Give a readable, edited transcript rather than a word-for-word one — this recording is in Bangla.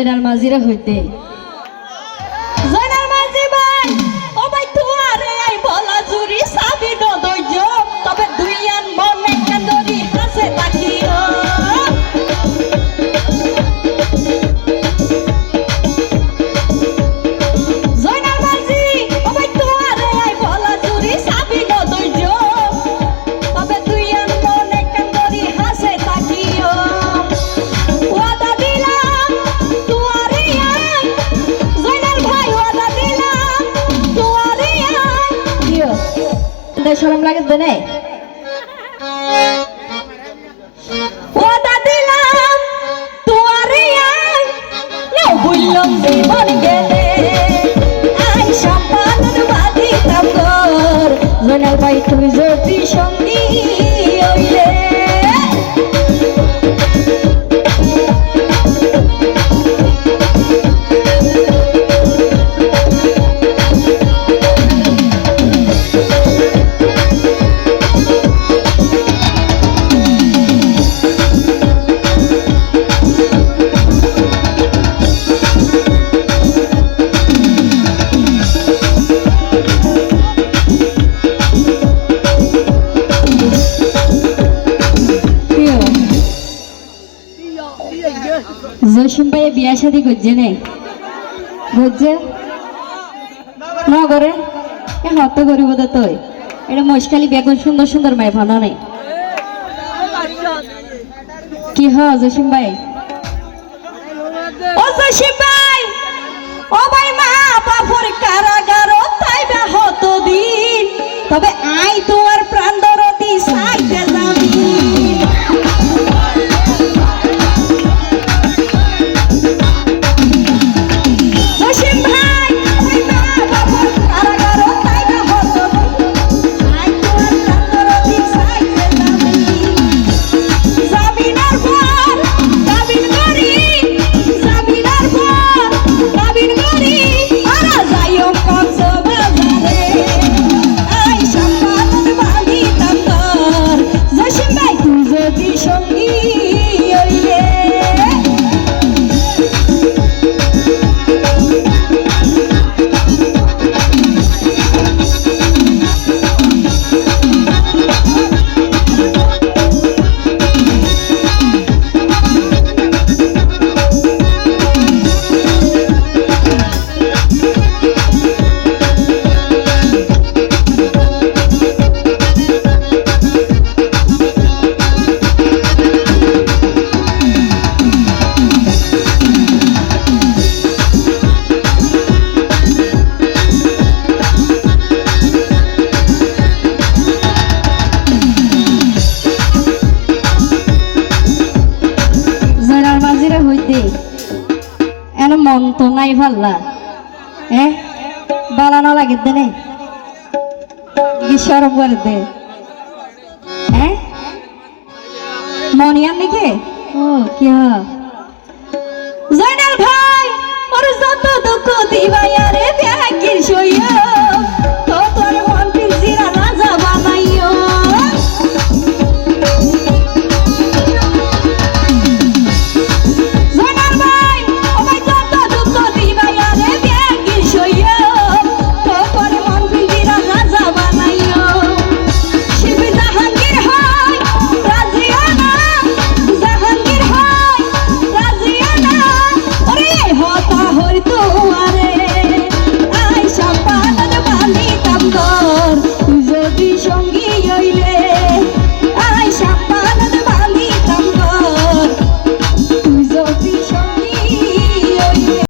জয়নাল মাঝিরা হইতে জয়নাল মাঝি ভাই ও ভাই তুয়ারে আই বলা জুরি সাবি নদৈজ তবে দুইয়ান মনে কান্দরি হাসে তাকিও জয়নাল মাঝি ও ভাই তুয়ারে আই বলা জুরি সাবি নদৈজ তবে দুইয়ান মনে কান্দরি হাসে তাকিও ওয়াদা দিলাম তুয়ারে আই জয়নাল ভাই ওয়াদা দিলাম তুয়ারে আই দিও শরম লাগে দেনে ওয়াদা দিলাম তুয়ারে আই নাও বললাম জীবন গেলে আই সম্পাদন বাদিতাম তোর জয়নাল ভাই তুই যদি সঙ্গী হইলে জসিম ভাই বিয়া শাদী করছে নে বুঝছে নগরে এ হত করিব তো তুই এটা মশকালি বেগুন সুন্দর সুন্দর মাই ভালো নেই কি হ জসিম ভাই ও জসিম ভাই ও ভাই মা বাপর কারাগার তাই বা হত দিন তবে আই তোমার প্রাণ দরদি সাইতে যাবি এন মন তো নাই ভাল্লা বালানো লাগে দেনে সরম করে দে মনিয়ার নাকি ও কি জয়নাল ভাই ওর যত দুঃখ দিবাই